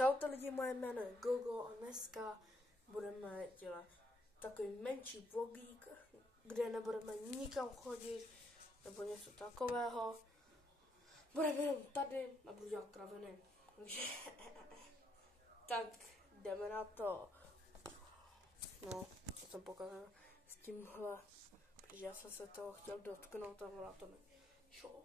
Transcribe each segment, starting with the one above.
Čaute lidi, moje jméno je Gogo a dneska budeme dělat takový menší vlogík, kde nebudeme nikam chodit nebo něco takového. Budeme jenom tady a budu dělat kraviny. Tak jdeme na to. No, to jsem pokazal s tímhle, protože já jsem se toho chtěl dotknout a ona to nešlo.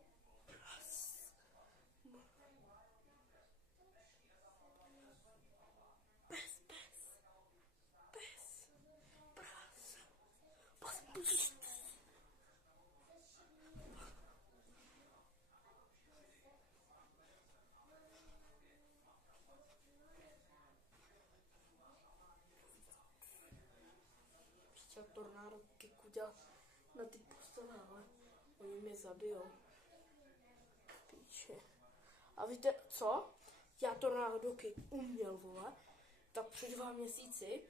Chtěl tornádo kick udělat na ty postele, ale oni mě zabijou. Píče. A víte co? Já tornádo kick uměl, vole, tak před 2 měsíci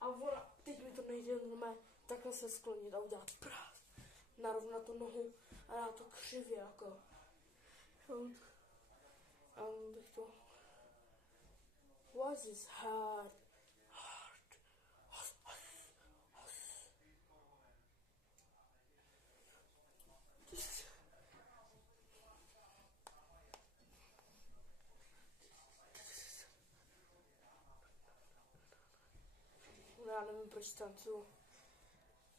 a ona, teď mi to nejde normálně takhle se sklonit a udělat prás. Narovnat tu nohu a já to křivě jako. Já bych to... What is hard? Já nevím, proč tancuju.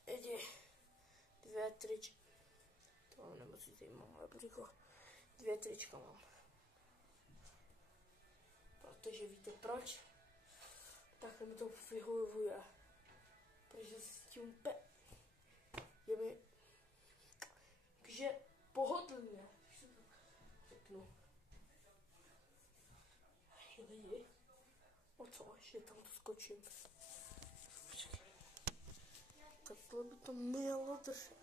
Jdi. 2 trička. To nemusíte jim mám, ale břicho. 2 trička mám. Protože víte proč? Takhle mi to vyhovuje. Protože s tím úplně je mi takže pohodlně. Řeknu. Hej lidi. O co? Ještě tam to skočím. Takhle by to mělo držet.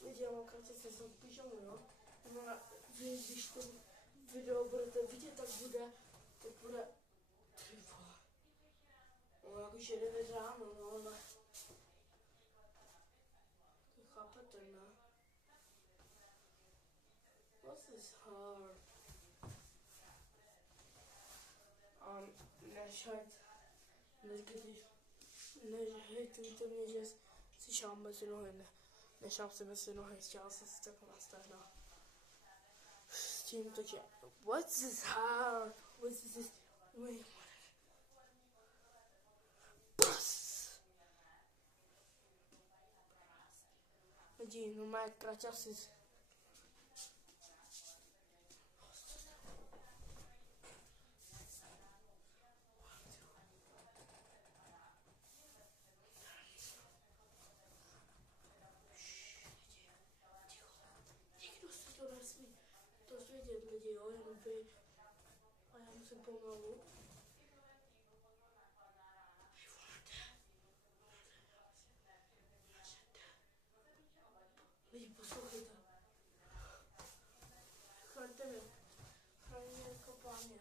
Lidi, já mám krátce se z pyžamu, jo? Vy, když to video budete vidět, tak bude ty vole. No, jakože 9 ráno, no, ale... To chápete, ne? What is hard? Nehejtujte mě, že si šám mezi nohy, nešám si mezi nohy, šál jsem si takhle na stehna. S tím to, že, what's this hard? What's this, wait, lidi, no má kraťasy. Dozvědět lidi, jo, jenom vy. A já musím pomalu. Lidi, poslouchejte. Chraňte mě. Chraňte mě jako páně.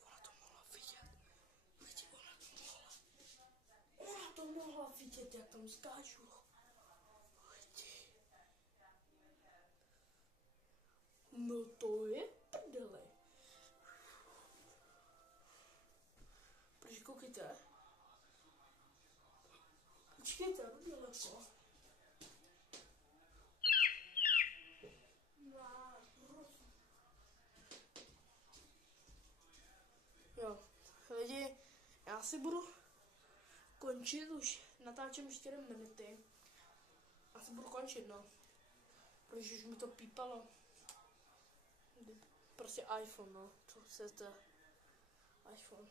Ona to mohla vidět. Lidi, ona to mohla vidět, jak tam skáču. Lidi. No to je prdele. Protože koukejte. Počkejte, jdu daleko. Jo, lidi, já si budu končit, už natáčím 4 minuty. Asi budu končit, no. Protože už mi to pípalo. Prostě iPhone, no. Co chcete? iPhone.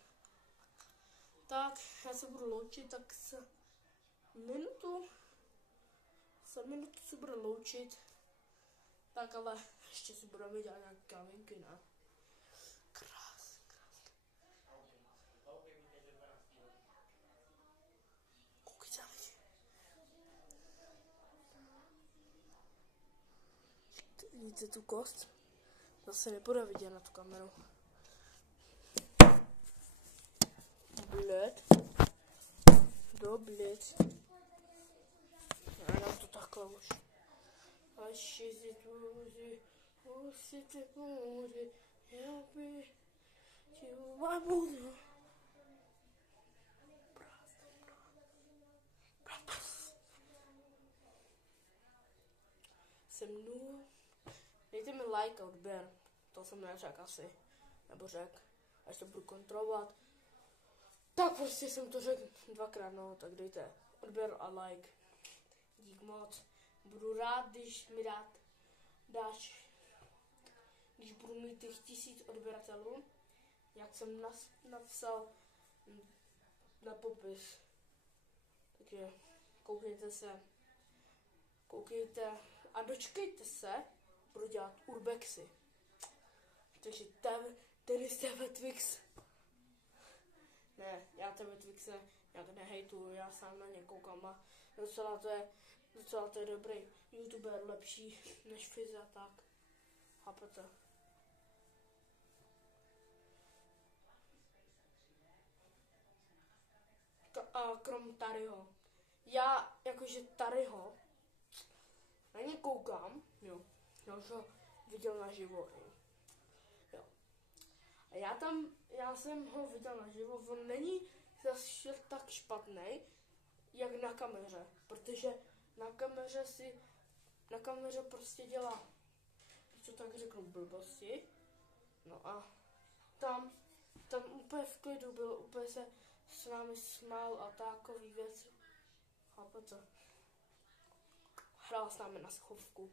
Tak, já se budu loučit, tak se minutu se budu loučit. Tak ale ještě si budeme dělat nějaké kavinky, ne? Krásně. Koukejte, lidi. Vidíte tu kost? Zase nepůjde vidět na tu kameru. Blöd. blöd. Já dám to takhle už. Až si tvoří, si ty může, já by ti budu. Se mnou. Dejte mi like a odběr. To jsem neřekl asi. Nebo řekl. Až to budu kontrolovat. Tak prostě jsem to řekl dvakrát, no, tak dejte odběr a like. Dík moc. Budu rád, když mi dáš, když budu mít těch 1000 odběratelů, jak jsem napsal na popis. Takže koukejte a dočkejte se, budu dělat urbexy. Takže tady jste Twix. Ne, já tebe Twixe, já to nehejtuju, já sám na ně koukám a docela to je dobrý youtuber, lepší než Fizz a tak. Chápete? A krom Taryho. Já jakože Taryho na ně koukám, jo. Já už ho viděl naživo. Jo. A já jsem ho viděl naživo, on není zase tak špatný, jak na kameře, protože na kameře prostě dělá, co tak řeknu, blbosti, no a tam úplně v klidu byl, úplně se s námi smál a takový věci, chápete? Hrál s námi na schovku.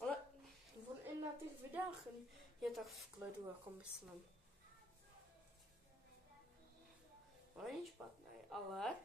Ale on i na těch videách je tak v klidu, jako myslím. On není špatný, ale